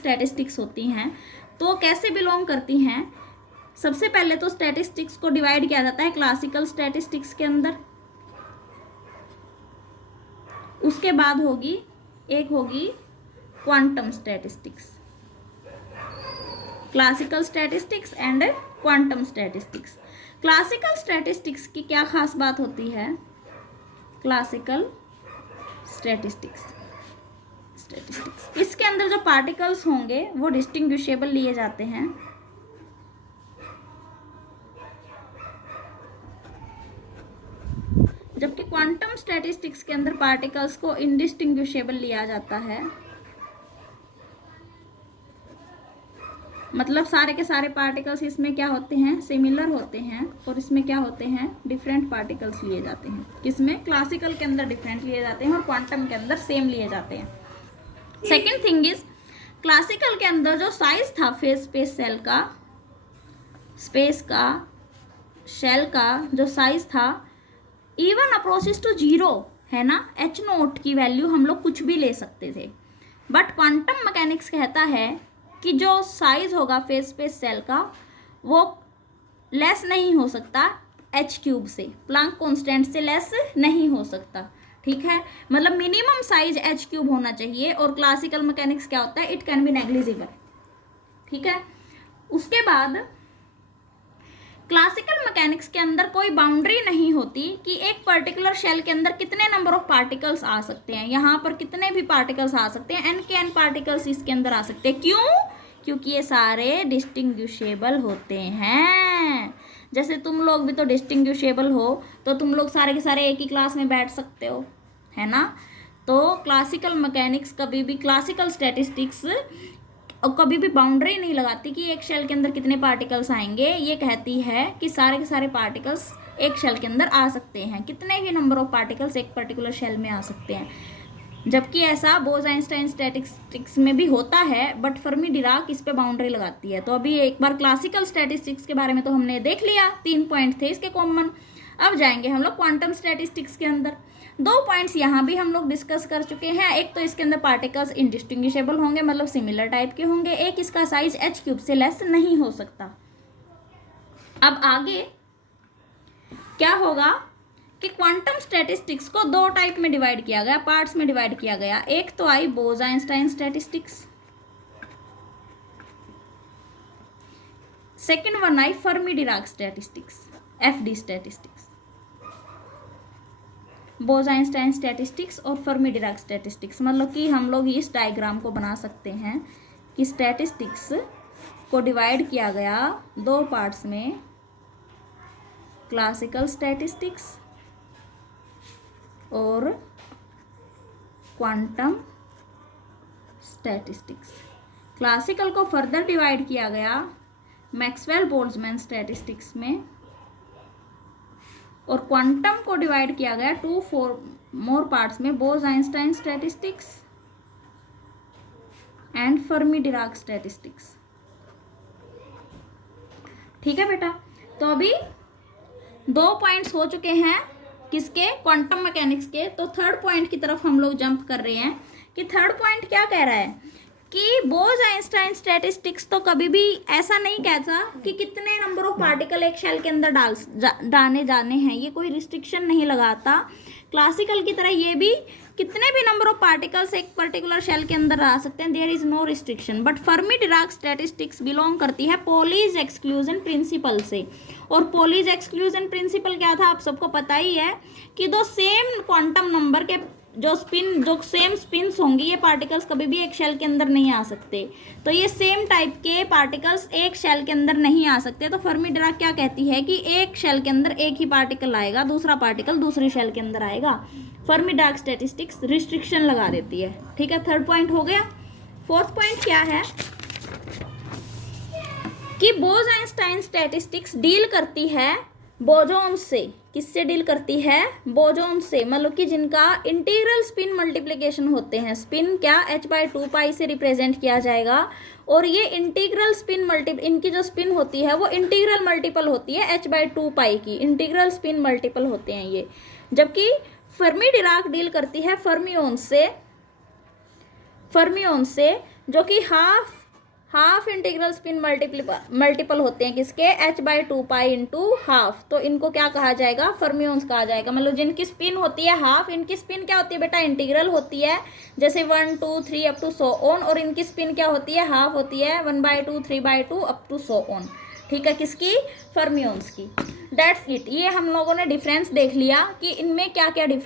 Statistics होती हैं तो कैसे बिलोंग करती हैं। सबसे पहले तो स्टैटिस्टिक्स को डिवाइड किया जाता है क्लासिकल स्टैटिस्टिक्स के अंदर, उसके बाद होगी quantum statistics, classical statistics and quantum statistics. Classical statistics की क्या खास बात होती है, क्लासिकल स्टैटिस्टिक्स इसके अंदर जो पार्टिकल्स होंगे वो डिस्टिंग्विशेबल लिए जाते हैं, जबकि क्वांटम स्टैटिस्टिक्स के अंदर पार्टिकल्स को इनडिस्टिंग्विशेबल लिया जाता है। मतलब सारे के सारे पार्टिकल्स इसमें क्या होते हैं, सिमिलर होते हैं, और इसमें क्या होते हैं, डिफरेंट पार्टिकल्स लिए जाते हैं। किसमें, क्लासिकल के अंदर डिफरेंट लिए जाते हैं और क्वांटम के अंदर सेम लिए जाते हैं। सेकेंड थिंग इज, क्लासिकल के अंदर जो साइज था फेज स्पेस का शेल का जो साइज था, इवन अप्रोचेस टू 0 है ना, h0 की वैल्यू हम लोग कुछ भी ले सकते थे। बट क्वांटम मैकेनिक्स कहता है कि जो साइज होगा फेज स्पेस सेल का वो लेस नहीं हो सकता h³ से, प्लांक कांस्टेंट से लेस नहीं हो सकता। ठीक है, मतलब मिनिमम साइज h³ होना चाहिए। और क्लासिकल मैकेनिक्स क्या होता है, इट कैन बी नेग्लिजिबल। ठीक है, उसके बाद क्लासिकल मैकेनिक्स के अंदर कोई बाउंड्री नहीं होती कि एक पर्टिकुलर शेल के अंदर कितने नंबर ऑफ पार्टिकल्स आ सकते हैं। यहाँ पर कितने भी पार्टिकल्स आ सकते हैं, n के n पार्टिकल्स इसके अंदर आ सकते हैं। क्यों, क्योंकि ये सारे डिस्टिंग्विशेबल होते हैं। जैसे तुम लोग भी तो डिस्टिंग्विशेबल हो, तो तुम लोग सारे के सारे एक ही क्लास में बैठ सकते हो, है ना। तो क्लासिकल मैकेनिक्स कभी भी, क्लासिकल स्टैटिस्टिक्स और कभी भी बाउंड्री नहीं लगाती कि एक शेल के अंदर कितने पार्टिकल्स आएंगे। ये कहती है कि सारे के सारे पार्टिकल्स एक शेल के अंदर आ सकते हैं, कितने भी नंबर ऑफ पार्टिकल्स एक पर्टिकुलर शेल में आ सकते हैं। जबकि ऐसा बोज-आइंस्टाइन स्टैटिस्टिक्स में भी होता है, बट फर्मी डिराक इस पे बाउंड्री लगाती है। तो अभी एक बार क्लासिकल स्टैटिस्टिक्स के बारे में तो हमने देख लिया, 3 पॉइंट थे इसके कॉमन। अब जाएंगे हम लोग क्वांटम स्टैटिस्टिक्स के अंदर। 2 पॉइंट्स यहाँ भी हम लोग डिस्कस कर चुके हैं। एक तो इसके अंदर पार्टिकल्स इनडिस्टिंग्विशेबल होंगे, मतलब सिमिलर टाइप के होंगे। एक इसका साइज h³ से लेस नहीं हो सकता। अब आगे क्या होगा कि क्वांटम स्टैटिस्टिक्स को 2 टाइप में डिवाइड किया गया, पार्ट्स में डिवाइड किया गया। एक तो आई बोज-आइंस्टाइन स्टैटिस्टिक्स, सेकेंड वन आई Fermi Dirac statistics, FD statistics. Bose Einstein statistics और फर्मी डिराक स्टैटिस्टिक्स, मतलब कि हम लोग इस डायग्राम को बना सकते हैं कि स्टैटिस्टिक्स को डिवाइड किया गया 2 पार्ट्स में, क्लासिकल स्टैटिस्टिक्स और क्वांटम स्टैटिस्टिक्स। क्लासिकल को फर्दर डिवाइड किया गया मैक्सवेल बोल्ट्जमैन स्टैटिस्टिक्स में, और क्वांटम को डिवाइड किया गया 2 मोर पार्ट्स में, Bose Einstein statistics and Fermi Dirac statistics. ठीक है बेटा, तो अभी 2 पॉइंट्स हो चुके हैं किसके, क्वांटम मैकेनिक्स के। तो थर्ड पॉइंट की तरफ हम लोग जंप कर रहे हैं कि थर्ड पॉइंट क्या कह रहा है कि बोज-आइंस्टाइन स्टैटिस्टिक्स तो कभी भी ऐसा नहीं कहता कि कितने नंबर ऑफ पार्टिकल एक शेल के अंदर डाले जाने हैं, ये कोई रिस्ट्रिक्शन नहीं लगाता। क्लासिकल की तरह ये भी कितने भी नंबर ऑफ पार्टिकल्स एक पर्टिकुलर शेल के अंदर आ सकते हैं, there is no restriction. But Fermi Dirac statistics belong करती है पोलीज एक्सक्लूजन प्रिंसिपल से। और पोलीज एक्सक्लूजन प्रिंसिपल क्या था, आप सबको पता ही है कि 2 सेम क्वांटम नंबर के जो सेम स्पिन्स होंगी, ये पार्टिकल्स कभी भी एक शेल के अंदर नहीं आ सकते। तो ये सेम टाइप के पार्टिकल्स एक शेल के अंदर नहीं आ सकते। तो फर्मी डिराक क्या कहती है कि एक शेल के अंदर एक ही पार्टिकल आएगा, दूसरा पार्टिकल दूसरी शेल के अंदर आएगा। फर्मी डिराक स्टैटिस्टिक्स रिस्ट्रिक्शन लगा देती है। ठीक है, थर्ड पॉइंट हो गया। फोर्थ पॉइंट क्या है कि बोज-आइंस्टाइन स्टैटिस्टिक्स डील करती है बोसॉन्स से। किससे डील करती है, बोसॉन्स से, मतलब कि जिनका इंटीग्रल स्पिन मल्टीप्लिकेशन होते हैं। स्पिन क्या, h/2 से रिप्रेजेंट किया जाएगा। और ये इंटीग्रल स्पिन इनकी जो स्पिन होती है वो इंटीग्रल मल्टीपल होती है h/2 की, इंटीग्रल स्पिन मल्टीपल होते हैं ये। जबकि फर्मी डिराक डील करती है फर्मियोन से, जो कि हाफ इंटीग्रल स्पिन मल्टीपल होते हैं किसके, h/2 इंटू हाफ। तो इनको क्या कहा जाएगा, फर्मियोन्स कहा जाएगा। मतलब जिनकी स्पिन होती है हाफ, इनकी स्पिन क्या होती है बेटा, इंटीग्रल होती है, जैसे 1 2 3 अप टू सो ऑन। और इनकी स्पिन क्या होती है, हाफ होती है, 1/2 3/2 अप टू सो ऑन। ठीक है, किसकी, फर्मियोन्स की। That's it. ये हम लोगों ने डिफरेंस देख लिया कि इनमें क्या क्या डिफरेंस